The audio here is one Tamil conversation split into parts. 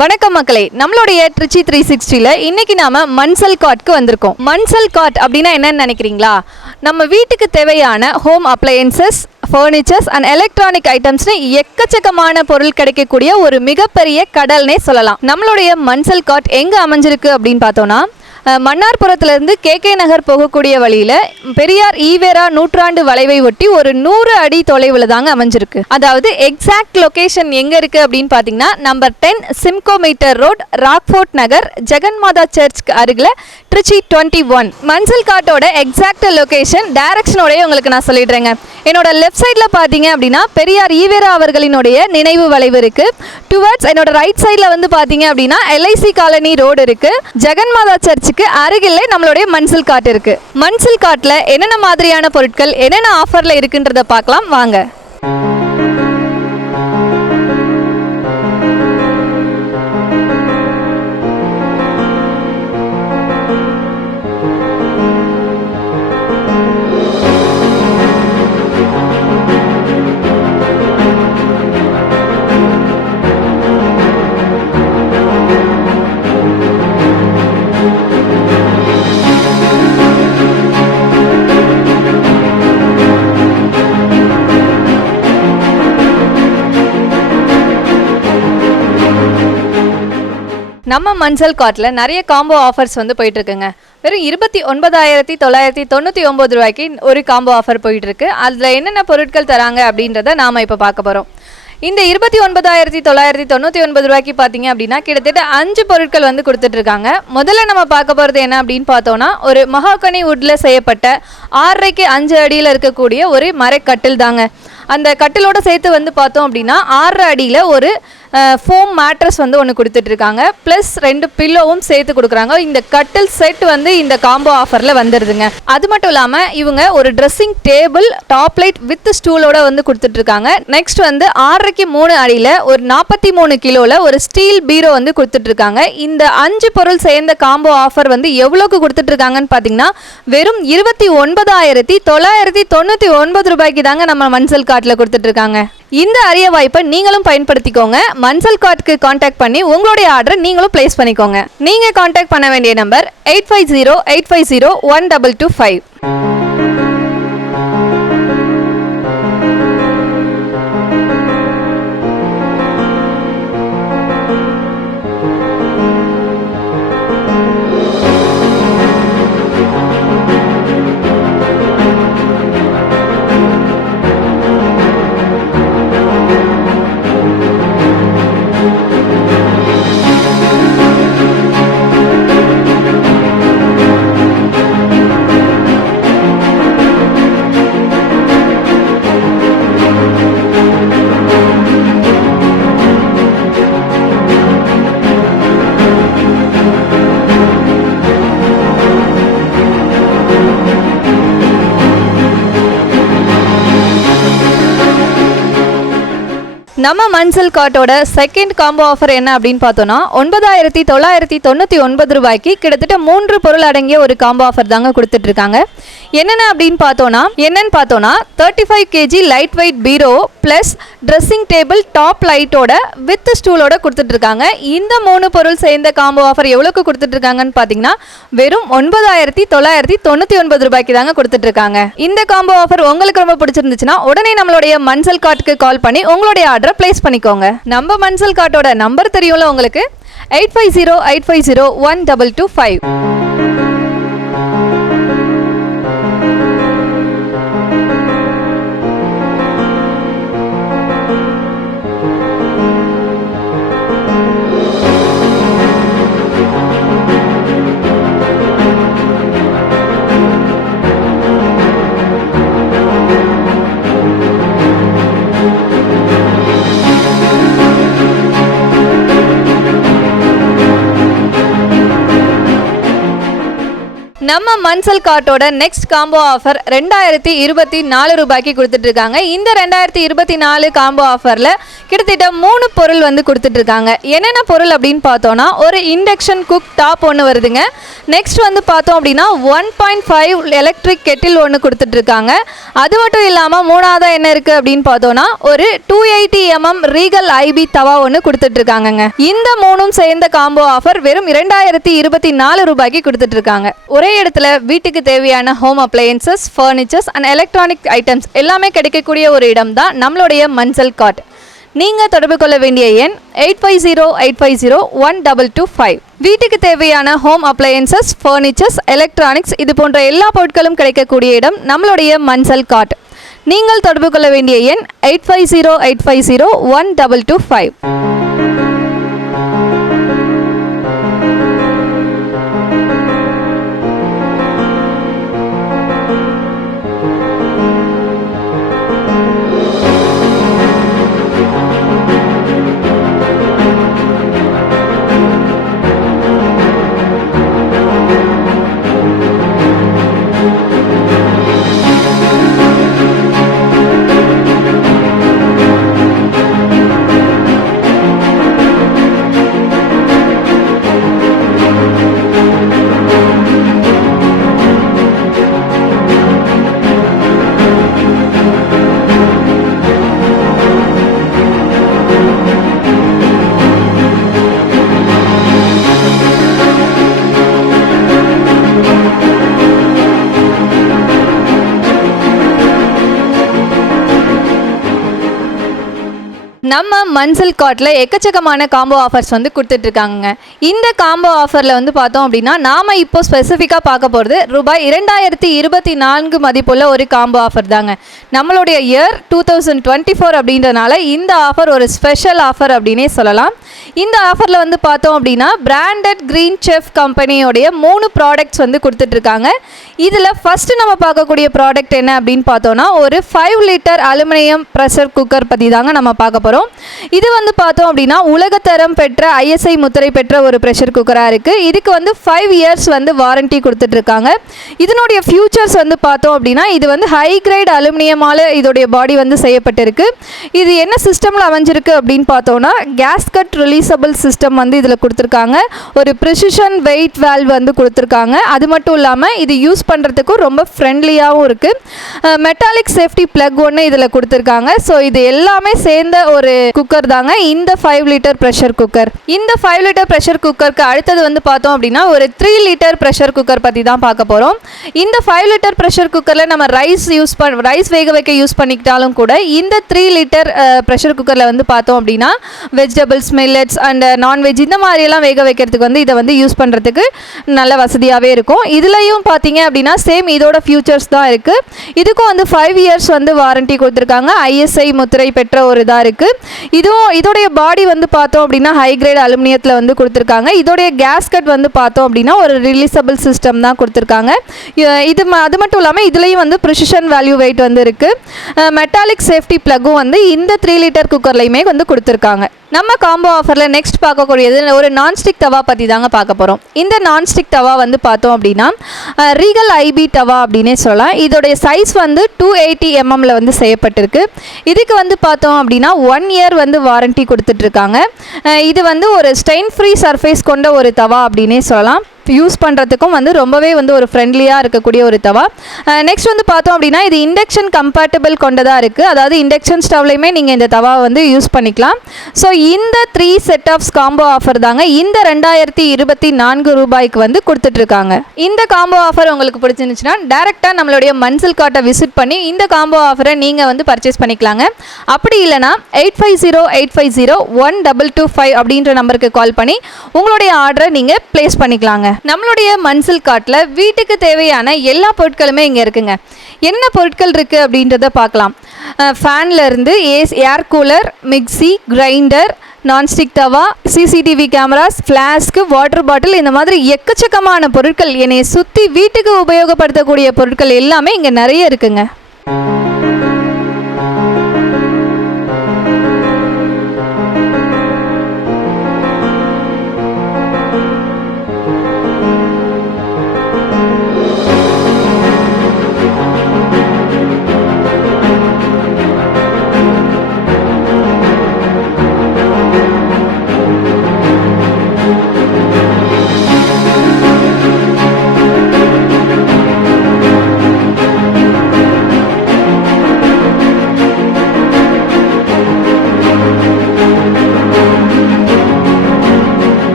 வணக்கம் மக்களே, நம்மளுடைய ட்ரிச்சி 360ல இன்னைக்கு நாம மன்சல் காட்க்கு வந்திருக்கோம். மன்சல் காட் அப்படின்னா என்னன்னு நினைக்கிறீங்களா? நம்ம வீட்டுக்கு தேவையான home appliances, furniture and electronic ஐட்டம்ஸ்னு எக்கச்சக்கமான பொருள் கிடைக்கக்கூடிய ஒரு மிகப்பெரிய கடல்னே சொல்லலாம். நம்மளுடைய மன்சல் காட் எங்க அமைஞ்சிருக்கு அப்படின்னு பார்த்தோம்னா, மன்னார்புரத்திலிருந்து கேகே நகர் போகக்கூடிய வழியில் பெரியார் ஈவேரா நூற்றாண்டு வளைவை ஒட்டி ஒரு 100 அடி தொலைவில் தாங்க அமைஞ்சிருக்கு. அதாவது எக்ஸாக்ட் லொகேஷன் எங்கே இருக்குது அப்படின்னு பார்த்தீங்கன்னா, number 10 Simco meter road, Rockfort Nagar, Jeganmatha சர்ச்க்கு அருகில், ட்ரிச்சி 21. மன்சல் காட்டோட எக்ஸாக்ட் லொகேஷன் டைரக்ஷனோடய உங்களுக்கு நான் சொல்லிடுறேங்க. என்னோட லெஃப்ட் சைடில் பார்த்தீங்க அப்படின்னா பெரியார் ஈவேரா அவர்களினுடைய நினைவு வளைவு இருக்குது. டுவர்ட்ஸ் என்னோட ரைட் சைடில் வந்து பார்த்தீங்க அப்படின்னா எல்ஐசி காலனி ரோடு இருக்குது. ஜெகன்மாதா சர்ச்சுக்கு அருகிலே நம்மளுடைய மன்சல் காட் இருக்கு. மன்சல் காட்ல என்னென்ன மாதிரியான பொருட்கள் என்னென்ன ஆஃபர்ல இருக்குன்றத பார்க்கலாம் வாங்க. நம்ம மன்சல் காட்டில் நிறைய காம்போ ஆஃபர்ஸ் வந்து போயிட்டுருக்குங்க. வெறும் 29,999 ரூபாய்க்கு ஒரு காம்போ ஆஃபர் போயிட்டுருக்கு. அதில் என்னென்ன பொருட்கள் தராங்க அப்படின்றத நாம் இப்போ பார்க்க போகிறோம். இந்த 29,999 ரூபாய்க்கு பார்த்தீங்க அப்படின்னா கிட்டத்தட்ட 5 பொருட்கள் வந்து கொடுத்துட்ருக்காங்க. முதல்ல நம்ம பார்க்க போகிறது என்ன அப்படின்னு பார்த்தோன்னா, ஒரு மஹாகனி வுட்டில் செய்யப்பட்ட 6.5க்கு 5 அடியில் இருக்கக்கூடிய ஒரு மரக்கட்டில் தாங்க. அந்த கட்டிலோட சேர்த்து வந்து பார்த்தோம் அப்படின்னா 6 அடியில் ஒரு ஃபோம் மேட்ரஸ் வந்து ஒன்று கொடுத்துட்ருக்காங்க. ப்ளஸ் 2 பில்லோவும் சேர்த்து கொடுக்குறாங்க. இந்த கட்டில் செட் வந்து இந்த காம்போ ஆஃபரில் வந்துடுதுங்க. அது மட்டும் இல்லாமல் இவங்க ஒரு dressing table top light with ஸ்டூலோட வந்து கொடுத்துட்ருக்காங்க. நெக்ஸ்ட் வந்து 6.5க்கு 3 அடியில் ஒரு 43 கிலோவில் ஒரு ஸ்டீல் பீரோ வந்து கொடுத்துட்ருக்காங்க. இந்த 5 பொருள் சேர்ந்த காம்போ ஆஃபர் வந்து எவ்வளோக்கு கொடுத்துட்ருக்காங்கன்னு பார்த்தீங்கன்னா, வெறும் 29,999 ரூபாய்க்கு தாங்க நம்ம மன்சல் காட்டில் கொடுத்துட்ருக்காங்க. இந்த அரிய வாய்ப்பை நீங்களும் பயன்படுத்திக்கோங்க. மன்சல் கார்ட்க்கு காண்டாக்ட் பண்ணி உங்களுடைய ஆர்டரை நீங்களும் பிளேஸ் பண்ணிக்கோங்க. நீங்கள் காண்டாக்ட் பண்ண வேண்டிய நம்பர் 8508501225. நம்ம மன்சல் காட்டோட செகண்ட் காம்போ ஆஃபர் என்ன அப்படின்னு பார்த்தோன்னா, 9,999 ரூபாய்க்கு கிட்டத்தட்ட 3 பொருள் அடங்கிய ஒரு காம்போ ஆஃபர் தாங்க கொடுத்துட்ருக்காங்க. என்னென்னு பார்த்தோன்னா 35 kg லைட் வெயிட் பீரோ ப்ளஸ் ட்ரெஸ்ஸிங் டேபிள் டாப் லைட்டோட வித் ஸ்டூலோட கொடுத்துட்ருக்காங்க. இந்த 3 பொருள் சேர்ந்த காம்போ ஆஃபர் எவ்வளோக்கு கொடுத்துட்ருக்காங்கன்னு பார்த்தீங்கன்னா, வெறும் 9,999 ரூபாய்க்கு தாங்க கொடுத்துட்ருக்காங்க. இந்த காம்போ ஆஃபர் உங்களுக்கு ரொம்ப பிடிச்சிருந்துச்சுன்னா உடனே நம்மளுடைய மன்சல் கார்ட்க்கு கால் பண்ணி உங்களுடைய ஆர்டரை பிளேஸ் பண்ணிக்கோங்க. நம்ம மன்சல் கார்ட்டோட நம்பர் தெரியும்ல உங்களுக்கு, 8508501225. நம்ம மன்சல் கார்ட்டோட நெக்ஸ்ட் காம்போ ஆஃபர் 2024 ரூபாய்க்கு கொடுத்துட்டு இருக்காங்க. இந்த 2024 காம்போ ஆஃபரில் கிட்டத்தட்ட 3 பொருள் வந்து கொடுத்துட்டு இருக்காங்க. என்னென்ன பொருள் அப்படின்னு பார்த்தோன்னா, ஒரு இண்டக்ஷன் குக் டாப் ஒன்று வருதுங்க. நெக்ஸ்ட் வந்து பார்த்தோம் அப்படின்னா 1.5 எலக்ட்ரிக் கெட்டில் ஒன்று கொடுத்துட்டு இருக்காங்க. அது மட்டும் இல்லாமல் மூணாவதாக என்ன இருக்குது அப்படின்னு பார்த்தோன்னா, ஒரு 280 mm ரீகல் ஐபி தவா ஒன்று கொடுத்துட்டு இருக்காங்கங்க. இந்த மூணும் சேர்ந்த காம்போ ஆஃபர் வெறும் 2024 ரூபாய்க்கு கொடுத்துட்டு இருக்காங்க. ஒரே இடத்துல வீட்டுக்கு தேவையான home appliances, furniture and electronic items எல்லாமே கிடைக்கக்கூடிய ஒரு இடம் தான் நம்மளுடைய மன்சல் கார்ட். நீங்கள் தொடர்பு கொள்ள வேண்டிய எண் 8508501225. வீட்டுக்கு தேவையான ஹோம் அப்ளையன்சஸ், ஃபர்னிச்சர்ஸ், எலக்ட்ரானிக்ஸ் இது போன்ற எல்லா பொருட்களும் கிடைக்கக்கூடிய இடம் நம்மளுடைய மன்சல் கார்ட். நீங்கள் தொடர்பு கொள்ள வேண்டிய எண் 8508501225. நம்ம மன்சல் கார்ட்டில் எக்கச்சக்கமான காம்போ ஆஃபர்ஸ் வந்து கொடுத்துட்ருக்காங்க. இந்த காம்போ ஆஃபரில் வந்து பார்த்தோம் அப்படின்னா நாம் இப்போ ஸ்பெசிஃபிக்காக பார்க்க போகிறது ரூபாய் 2024 மதிப்புள்ள ஒரு காம்போ ஆஃபர் தாங்க. நம்மளுடைய இயர் 2024 அப்படின்றனால இந்த ஆஃபர் ஒரு ஸ்பெஷல் ஆஃபர் அப்படின்னே சொல்லலாம். இந்த ஆஃபரில் வந்து பார்த்தோம் அப்படின்னா பிராண்டட் கிரீன் செஃப் கம்பெனியோடைய 3 ப்ராடக்ட்ஸ் வந்து கொடுத்துட்ருக்காங்க. இதில் ஃபஸ்ட்டு நம்ம பார்க்கக்கூடிய ப்ராடக்ட் என்ன அப்படின்னு பார்த்தோன்னா, ஒரு 5 லிட்டர் அலுமினியம் ப்ரெஷர் குக்கர் பற்றி தாங்க நம்ம பார்க்க போகிறோம். இது வந்து பார்த்தோம் அப்படின்னா உலகத்தரம் பெற்ற ISI முத்திரை பெற்ற ஒரு ப்ரெஷர் குக்கராக இருக்குது. இதுக்கு வந்து 5 இயர்ஸ் வந்து வாரண்டி கொடுத்துட்ருக்காங்க. இதனுடைய ஃபியூச்சர்ஸ் வந்து பார்த்தோம் அப்படின்னா, இது வந்து ஹை கிரேட் அலுமினியமால் இதோடைய பாடி வந்து செய்யப்பட்டிருக்கு. இது என்ன சிஸ்டமில் அமைஞ்சிருக்கு அப்படின்னு பார்த்தோன்னா, கேஸ்கட் ரிலீசபிள் சிஸ்டம் வந்து இதில் கொடுத்துருக்காங்க. ஒரு ப்ரிசிஷன் வெயிட் வேல்வ் வந்து கொடுத்துருக்காங்க. அது மட்டும் இல்லாமல் இது யூஸ் பண்ணுறதுக்கும் ரொம்ப ஃப்ரெண்ட்லியாகவும் இருக்குது. மெட்டாலிக் சேஃப்டி ப்ளக் ஒன்று இதில் கொடுத்துருக்காங்க. ஸோ இது எல்லாமே சேர்ந்த ஒரு குக்கர் தாங்க இந்த 5 லிட்டர் ப்ரெஷர் குக்கர். இந்த 5 லிட்டர் ப்ரெஷர் குக்கருக்கு அடுத்தது வந்து பார்த்தோம் அப்படின்னா ஒரு 3 லிட்டர் ப்ரெஷர் குக்கர் பற்றி தான் பார்க்க போகிறோம். இந்த 5 லிட்டர் ப்ரெஷர் குக்கரில் நம்ம ரைஸ் வேக வைக்க யூஸ் பண்ணிக்கிட்டாலும் கூட இந்த 3 லிட்டர் ப்ரெஷர் குக்கரில் வந்து பார்த்தோம் அப்படின்னா வெஜிடபிள்ஸ், மில்லட்ஸ் அண்ட் நான்வெஜ் இந்த மாதிரியெல்லாம் வேக வைக்கிறதுக்கு வந்து இதை வந்து யூஸ் பண்ணுறதுக்கு நல்ல வசதியாகவே இருக்கும். இதுலேயும் பார்த்தீங்க அப்படின்னா சேம் இதோட ஃபியூச்சர்ஸ் தான் இருக்குது. இதுக்கும் வந்து 5 இயர்ஸ் வந்து வாரண்டி கொடுத்துருக்காங்க. ISI முத்திரை பெற்ற ஒரு இதாக இருக்குது. இதோடைய பாடி வந்து பார்த்தோம் அப்படின்னா ஹை கிரேட் அலுமினியத்தில் வந்து கொடுத்துருக்காங்க. இதோடைய கேஸ்கட் வந்து பார்த்தோம் அப்படின்னா ஒரு ரிலீசபிள் சிஸ்டம் தான் கொடுத்துருக்காங்க. அது மட்டும் இல்லாமல் இதுலேயும் வந்து ப்ரிசிஷன் வேல்யூ வெயிட் வந்து இருக்குது. மெட்டாலிக் சேஃப்டி ப்ளக்கும் வந்து இந்த 3 லிட்டர் குக்கர்லையுமே வந்து கொடுத்துருக்காங்க. நம்ம காம்போ ஆஃபரில் நெக்ஸ்ட் பார்க்கக்கூடியது ஒரு நான்ஸ்டிக் தவா பற்றி தாங்க பார்க்க போகிறோம். இந்த நான்ஸ்டிக் தவா வந்து பார்த்தோம் அப்படின்னா ரீகல் ஐபி தவா அப்படின்னே சொல்லலாம். இதோடைய சைஸ் வந்து 280 mm வந்து செய்யப்பட்டிருக்கு. இதுக்கு வந்து பார்த்தோம் அப்படின்னா 1 இயர் வந்து வாரண்டி கொடுத்துட்ருக்காங்க. இது வந்து ஒரு ஸ்டெயின் ஃப்ரீ சர்ஃபேஸ் கொண்ட ஒரு தவா அப்படின்னே சொல்லலாம். யூஸ் பண்ணுறதுக்கும் வந்து ரொம்பவே வந்து ஒரு ஃப்ரெண்ட்லியாக இருக்கக்கூடிய ஒரு தவா. நெக்ஸ்ட் வந்து பார்த்தோம் அப்படின்னா இது இண்டக்ஷன் கம்பேட்டபிள் கொண்டதாக இருக்குது. அதாவது இண்டக்ஷன் ஸ்டவ்லையுமே நீங்கள் இந்த தவாவை வந்து யூஸ் பண்ணிக்கலாம். ஸோ இந்த 3 செட் ஆஃப்ஸ் காம்போ ஆஃபர் தாங்க இந்த 2024 ரூபாய்க்கு வந்து கொடுத்துட்ருக்காங்க. இந்த காம்போ ஆஃபர் உங்களுக்கு பிடிச்சிருந்துச்சுன்னா டேரெக்டாக நம்மளுடைய மன்சல் கார்ட்டை விசிட் பண்ணி இந்த காம்போ ஆஃபரை நீங்கள் வந்து பர்ச்சேஸ் பண்ணிக்கலாங்க. அப்படி இல்லைனா 8508501225 அப்படின்ற நம்பருக்கு கால் பண்ணி உங்களுடைய ஆர்டரை நீங்கள் ப்ளேஸ் பண்ணிக்கலாங்க. நம்மளுடைய மன்சல் கார்ட்டில் வீட்டுக்கு தேவையான எல்லா பொருட்களுமே இங்கே இருக்குங்க. என்ன பொருட்கள் இருக்குது அப்படின்றத பார்க்கலாம். ஃபேன்லேருந்து air cooler, mixie, grinder, nonstick tawa, CCTV cameras, flask, water bottle, இந்த மாதிரி எக்கச்சக்கமான பொருட்கள் என்னை சுற்றி வீட்டுக்கு உபயோகப்படுத்தக்கூடிய பொருட்கள் எல்லாமே இங்கே நிறைய இருக்குங்க.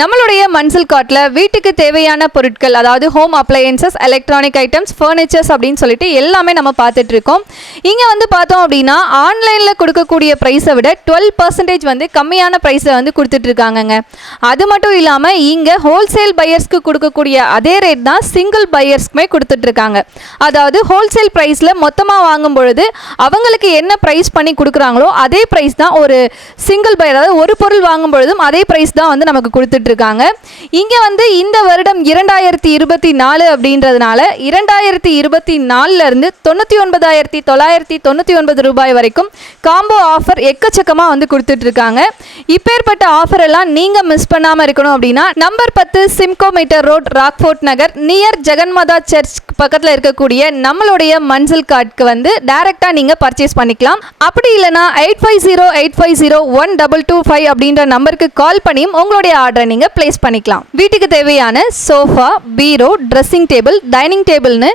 நம்மளுடைய மன்சல் கார்ட்டில் வீட்டுக்கு தேவையான பொருட்கள், அதாவது home appliances, electronic items, furnitures அப்படின்னு சொல்லிட்டு எல்லாமே நம்ம பார்த்துட்ருக்கோம். இங்கே வந்து பார்த்தோம் அப்படின்னா ஆன்லைனில் கொடுக்கக்கூடிய ப்ரைஸை விட 12% வந்து கம்மியான ப்ரைஸை வந்து கொடுத்துட்ருக்காங்கங்க. அது மட்டும் இல்லாமல் இங்கே ஹோல்சேல் பையர்ஸ்க்கு கொடுக்கக்கூடிய அதே ரேட் தான் சிங்கிள் பையர்ஸ்க்குமே கொடுத்துட்ருக்காங்க. அதாவது ஹோல்சேல் ப்ரைஸில் மொத்தமாக வாங்கும் பொழுது அவங்களுக்கு என்ன ப்ரைஸ் பண்ணி கொடுக்குறாங்களோ அதே ப்ரைஸ் தான் ஒரு சிங்கிள் பையர், அதாவது ஒரு பொருள் வாங்கும் பொழுதும் அதே ப்ரைஸ் தான் வந்து நமக்கு கொடுத்துட்ருக்காங்க. இங்கே வந்து இந்த வருடம் 2024 அப்படின்றதுனால 2024லேருந்து 99,999 ரூபாய் வரைக்கும் காம்போ ஆஃபர் எக்கச்சக்கமாக வந்து கொடுத்துட்ருக்காங்க. இப்பேற்பட்ட ஆஃபர் எல்லாம் நீங்கள் மிஸ் பண்ணாமல் இருக்கணும் அப்படின்னா number 10 Simco meter road, Rockfort Nagar, near Jeganmatha church பக்கத்தில் இருக்கக்கூடிய நம்மளுடைய மன்சல் கார்ட்க்கு வந்து டைரெக்டாக நீங்கள் பர்ச்சேஸ் பண்ணிக்கலாம். அப்படி இல்லைனா 8508501225 அப்படின்ற நம்பருக்கு கால் பண்ணியும் உங்களுடைய ஆர்டரை நீங்கள் பிளேஸ் பண்ணிக்கலாம். வீட்டுக்கு தேவையான சோஃபா, பீரோ, ட்ரெஸ்ஸிங் டேபிள், டைனிங் டேபிள்னு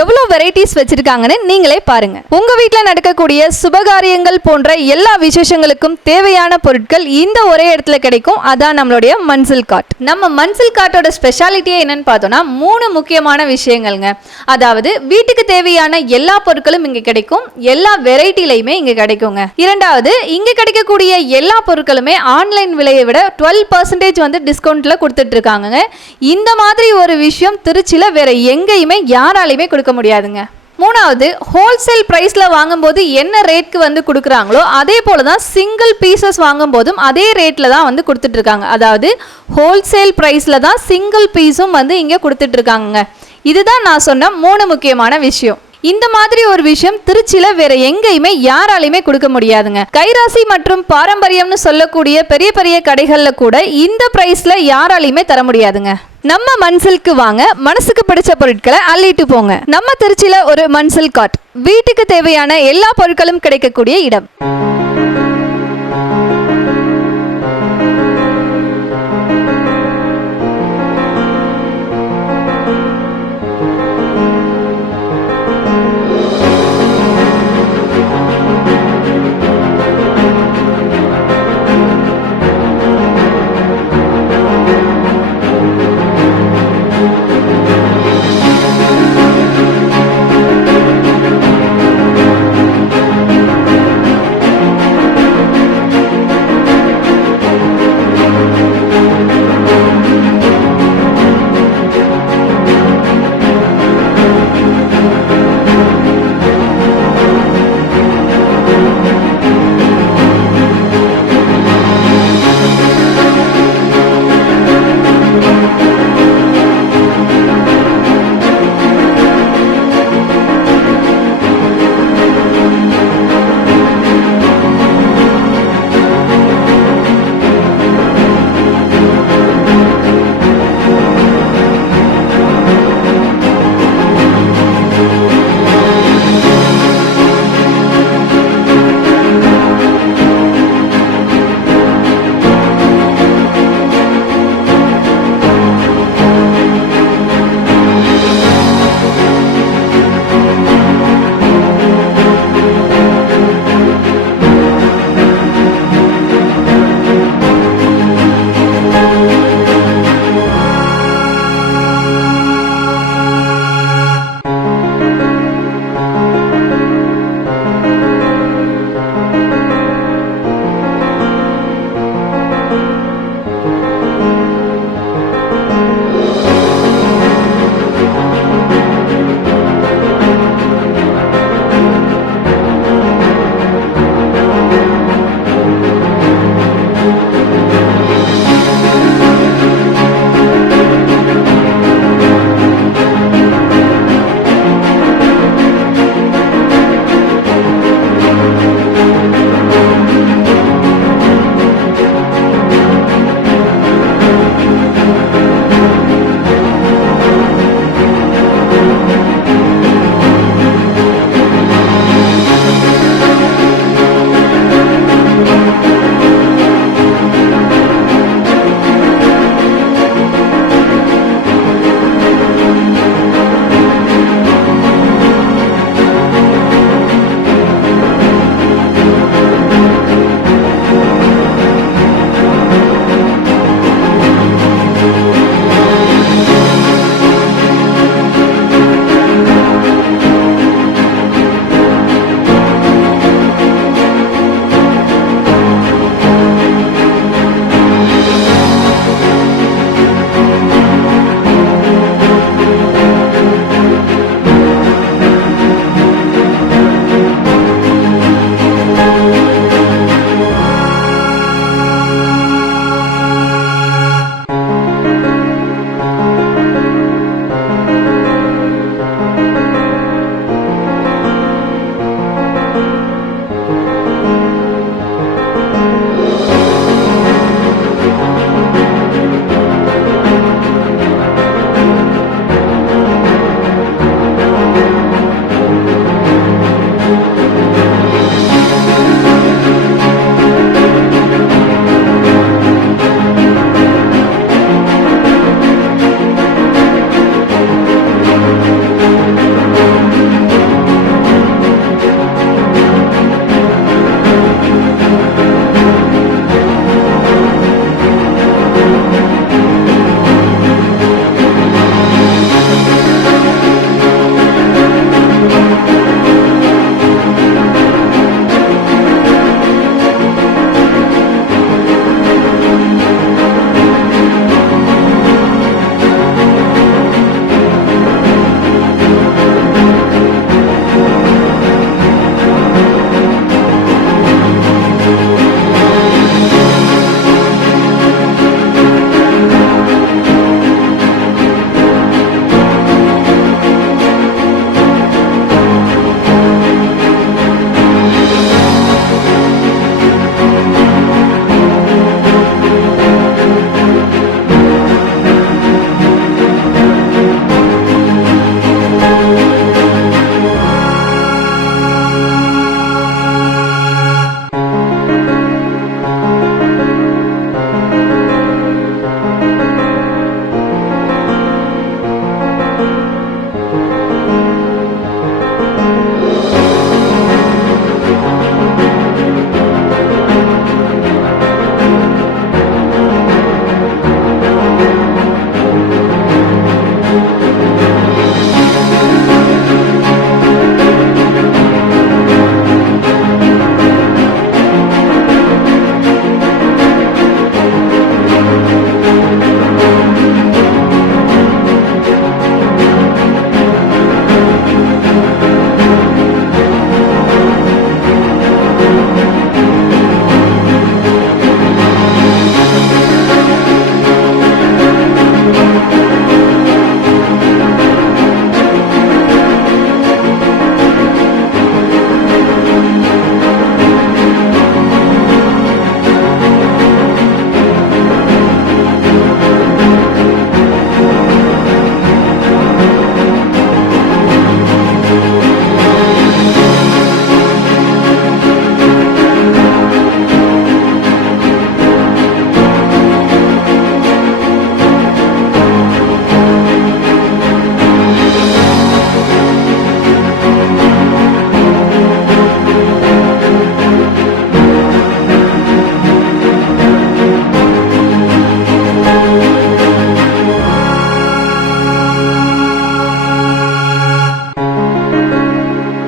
எவ்வளோ வெரைட்டிஸ் வச்சிருக்காங்கன்னு நீங்களே பாருங்க. உங்க வீட்டில் நடக்கக்கூடிய சுபகாரியங்கள் போன்ற எல்லா விசேஷங்களுக்கும் தேவையான பொருட்கள் இந்த ஒரே இடத்துல கிடைக்கும். அதான் நம்மளுடைய மன்சில் கார்ட். நம்ம மன்சில் கார்ட்டோட ஸ்பெஷாலிட்டியே என்னன்னு பார்த்தோம்னா 3 முக்கியமான விஷயங்கள்ங்க. அதாவது வீட்டுக்கு தேவையான எல்லா பொருட்களும் இங்க கிடைக்கும், எல்லா வெரைட்டிலையுமே இங்க கிடைக்குங்க. இரண்டாவது, இங்க கிடைக்கக்கூடிய எல்லா பொருட்களுமே ஆன்லைன் விலையை விட 12% வந்து டிஸ்கவுண்ட்ல கொடுத்துட்டு இருக்காங்க. இந்த மாதிரி ஒரு விஷயம் திருச்சியில வேற எங்கேயுமே யாராலையுமே கொடுக்க முடியாதுங்க. மூணாவது, ஹோல்சேல் பிரைஸ்ல வாங்கும்போது என்ன ரேட்க்கு வந்து கொடுக்குறாங்களோ அதே போல தான் சிங்கிள் பீசஸ் வாங்கும் போதும் அதே ரேட்ல தான் வந்து கொடுத்துட்டு இருக்காங்க. அதாவது ஹோல்சேல் பிரைஸ்ல தான் சிங்கிள் பீஸும் வந்து இங்க கொடுத்துட்டு இருக்காங்க. இதுதான் நான் சொன்ன 3 முக்கியமான விஷயம். இந்த மாதிரி ஒரு விஷயம் திருச்சியில வேற எங்கேயுமே யாராலையுமே கொடுக்க முடியாதுங்க. கைராசி மற்றும் பாரம்பரியம்னு சொல்லக்கூடிய பெரிய பெரிய கடைகள்ல கூட இந்த பிரைஸ்ல யாராலையுமே தர முடியாதுங்க. நம்ம மன்சில்க்கு வாங்க, மனசுக்கு பிடிச்ச பொருட்களை அள்ளிட்டு போங்க. நம்ம திருச்சியில ஒரு மன்சில் கார்ட், வீட்டுக்கு தேவையான எல்லா பொருட்களும் கிடைக்கக்கூடிய இடம்.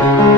தேங்க்யூ.